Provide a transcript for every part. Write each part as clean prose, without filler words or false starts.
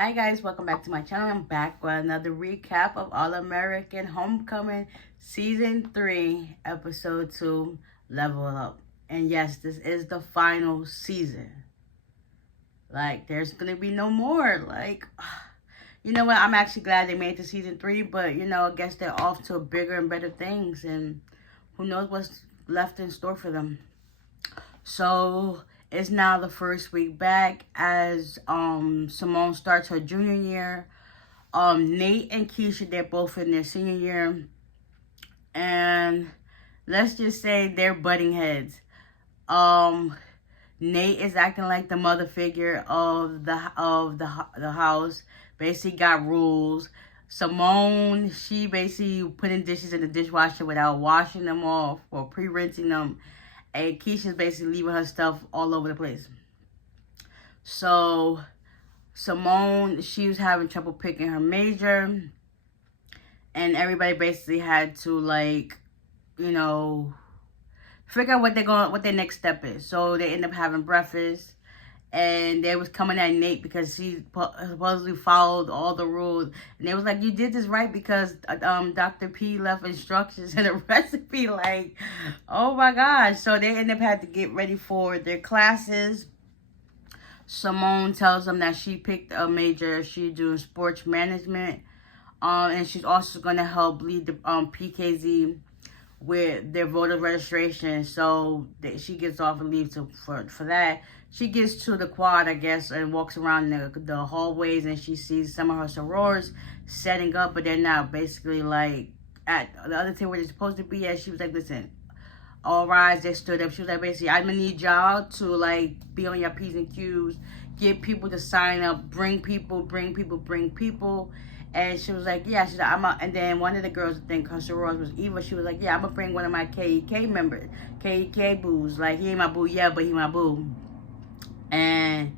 Hi guys, welcome back to my channel. I'm back with another recap of All American Homecoming Season 3, Episode 2, Level Up. And yes, this is the final season. Like, there's gonna be no more. Like, you know what? I'm actually glad they made it to Season 3, but, I guess they're off to bigger and better things. And who knows what's left in store for them. So it's now the first week back as Simone starts her junior year. Nate and Keisha, they're both in their senior year, and let's just say they're butting heads. Um, Nate is acting like the mother figure of the house. Basically, got rules. Simone, she basically putting dishes in the dishwasher without washing them off or pre-rinsing them. And Keisha's basically leaving her stuff all over the place. So Simone, she was having trouble picking her major. And everybody basically had to figure out what their next step is. So they end up having breakfast. And they was coming at Nate because he supposedly followed all the rules. And they was like, you did this right because Dr. P left instructions in the recipe. Like, oh my gosh. So they end up had to get ready for their classes. Simone tells them that she picked a major. She's doing sports management. And she's also going to help lead the PKZ with their voter registration. So she gets off and leaves for that. She gets to the quad, I guess, and walks around the hallways, and she sees some of her sorors setting up, but they're not basically like at the other table where they're supposed to be at. She was like, listen, all rise. They stood up. She was like, basically, I'm gonna need y'all to like be on your P's and Q's, get people to sign up, bring people. And she was like, yeah. She's like, and then one of the girls, I think her soror was Eva. She was like, yeah, I'm gonna bring one of my KEK members, KEK boos. Like, he ain't my boo, yeah, but he my boo. And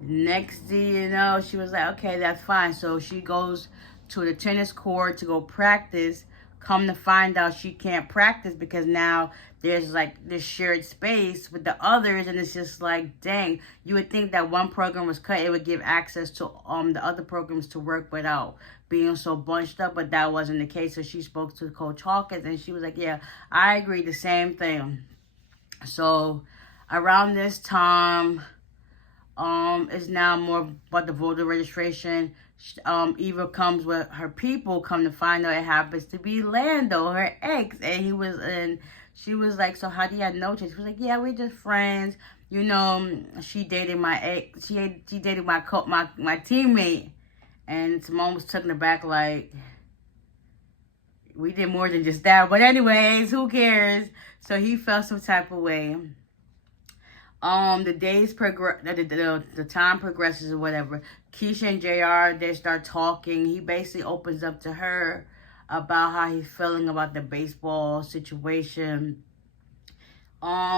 next thing you know, she was like, okay, that's fine. So she goes to the tennis court to go practice. Come to find out she can't practice because now there's like this shared space with the others, and it's just like, dang, you would think that one program was cut, it would give access to the other programs to work without being so bunched up, but that wasn't the case. So she spoke to Coach Hawkins, and she was like, yeah, I agree, the same thing. So around this time, is now more about the voter registration. Eva comes with her people. Come to find out, it happens to be Lando, her ex, and she was like, so how do you know? She was like, yeah, we're just friends. She dated my ex. She dated my teammate, and Simone was taken aback like, we did more than just that. But anyways, who cares? So he felt some type of way. The days progress, the time progresses or whatever. Keisha and JR, they start talking. He basically opens up to her about how he's feeling about the baseball situation.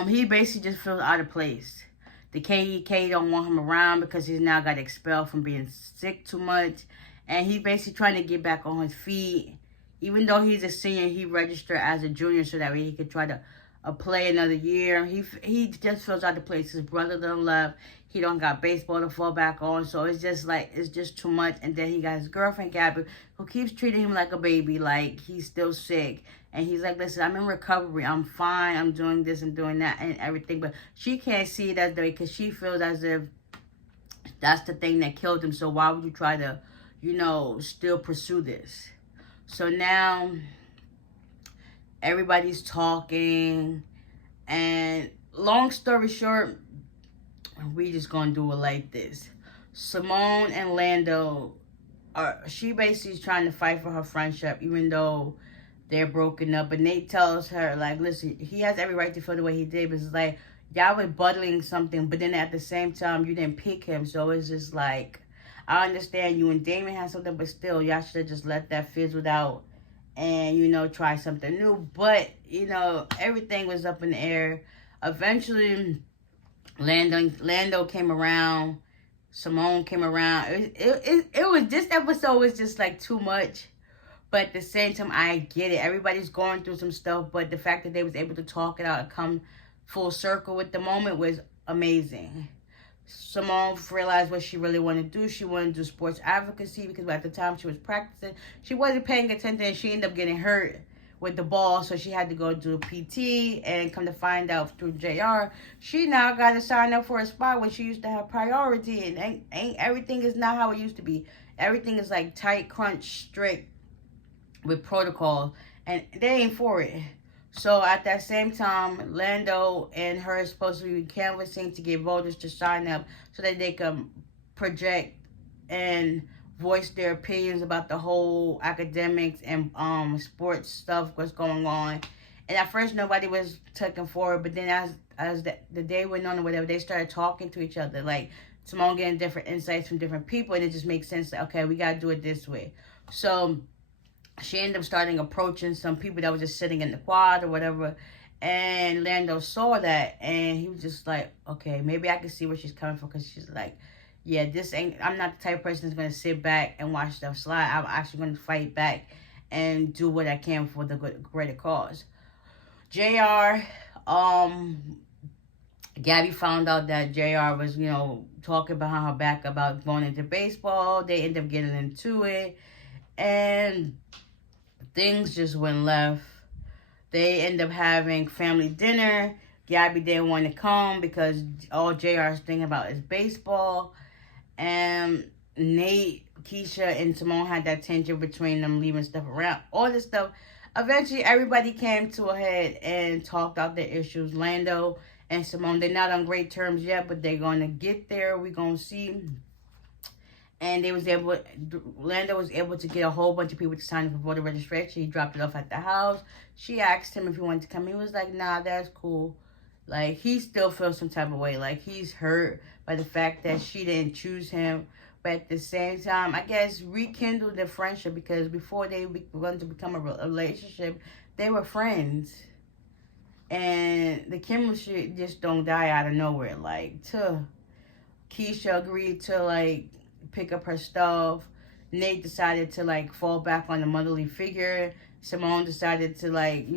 He basically just feels out of place. The KEK don't want him around because he's now got expelled from being sick too much. And he's basically trying to get back on his feet. Even though he's a senior, he registered as a junior so that way he could try to play another year. He just feels out of place. His brother done left. He don't got baseball to fall back on. So it's just too much. And then he got his girlfriend, Gabby, who keeps treating him like a baby, like he's still sick. And he's like, listen, I'm in recovery. I'm fine. I'm doing this and doing that and everything. But she can't see it that way because she feels as if that's the thing that killed him. So why would you try to, still pursue this? So now everybody's talking, and long story short, we just gonna do it like this. Simone and Lando she basically is trying to fight for her friendship, even though they're broken up. But Nate tells her, like, listen, he has every right to feel the way he did, but it's like, y'all were buttling something, but then at the same time, you didn't pick him. So it's just like, I understand you and Damon had something, but still, y'all should have just let that fizzle out and, try something new. But, everything was up in the air. Eventually, Lando came around. Simone came around. It was, this episode was just like too much. But at the same time, I get it. Everybody's going through some stuff, but the fact that they was able to talk it out and come full circle with the moment was amazing. Simone realized what she really wanted to do. She wanted to do sports advocacy because at the time she was practicing, she wasn't paying attention and she ended up getting hurt with the ball. So she had to go do a PT, and come to find out through JR, she now got to sign up for a spot when she used to have priority. And ain't everything is not how it used to be. Everything is like tight, crunch, strict with protocol, and they ain't for it. So at that same time, Lando and her is supposed to be canvassing to get voters to sign up so that they can project and voice their opinions about the whole academics and sports stuff, what's going on. And at first nobody was taking forward, but then as the day went on or whatever, they started talking to each other. Like Simone getting different insights from different people, and it just makes sense that, okay, we gotta do it this way. So she ended up starting approaching some people that were just sitting in the quad or whatever. And Lando saw that, and he was just like, okay, maybe I can see where she's coming from, because she's like, yeah, I'm not the type of person that's going to sit back and watch stuff slide. I'm actually going to fight back and do what I can for the greater cause. JR, Gabby found out that JR was, talking behind her back about going into baseball. They ended up getting into it, and things just went left. They end up having family dinner. Gabby didn't want to come because all JR is thinking about is baseball. And Nate, Keisha, and Simone had that tension between them, leaving stuff around. All this stuff. Eventually, everybody came to a head and talked out their issues. Lando and Simone, they're not on great terms yet, but they're going to get there. We're going to see. And Lando was able to get a whole bunch of people to sign up for voter registration. He dropped it off at the house. She asked him if he wanted to come. He was like, nah, that's cool. Like, he still feels some type of way. Like, he's hurt by the fact that she didn't choose him. But at the same time, I guess rekindle the friendship, because before they began to become a relationship, they were friends. And the chemistry just don't die out of nowhere. Like, Keisha agreed to, like, pick up her stuff. Nate decided to, like, fall back on the motherly figure. Simone decided to, like,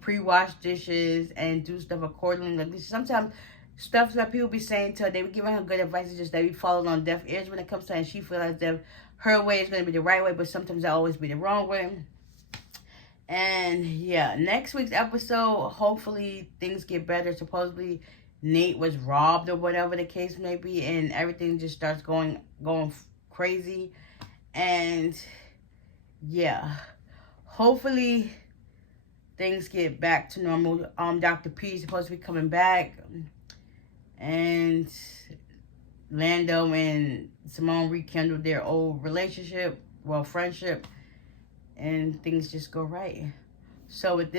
pre-wash dishes and do stuff accordingly. Like, sometimes stuff that people be saying to her, they be giving her good advice, it's just that we falling on deaf ears when it comes to her, and she feels as if her way is going to be the right way, but sometimes that always be the wrong way. And yeah, next week's episode, hopefully things get better. Supposedly Nate was robbed or whatever the case may be, and everything just starts going crazy. And yeah, hopefully things get back to normal. Dr. P is supposed to be coming back, and Lando and Simone rekindled their old relationship, friendship, and things just go right. So with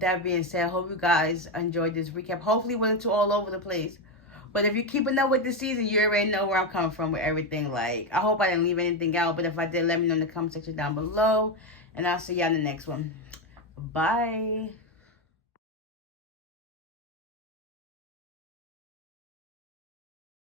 that being said, I hope you guys enjoyed this recap. Hopefully it wasn't too all over the place. But if you're keeping up with the season, you already know where I'm coming from with everything. Like, I hope I didn't leave anything out. But if I did, let me know in the comment section down below. And I'll see y'all in the next one. Bye.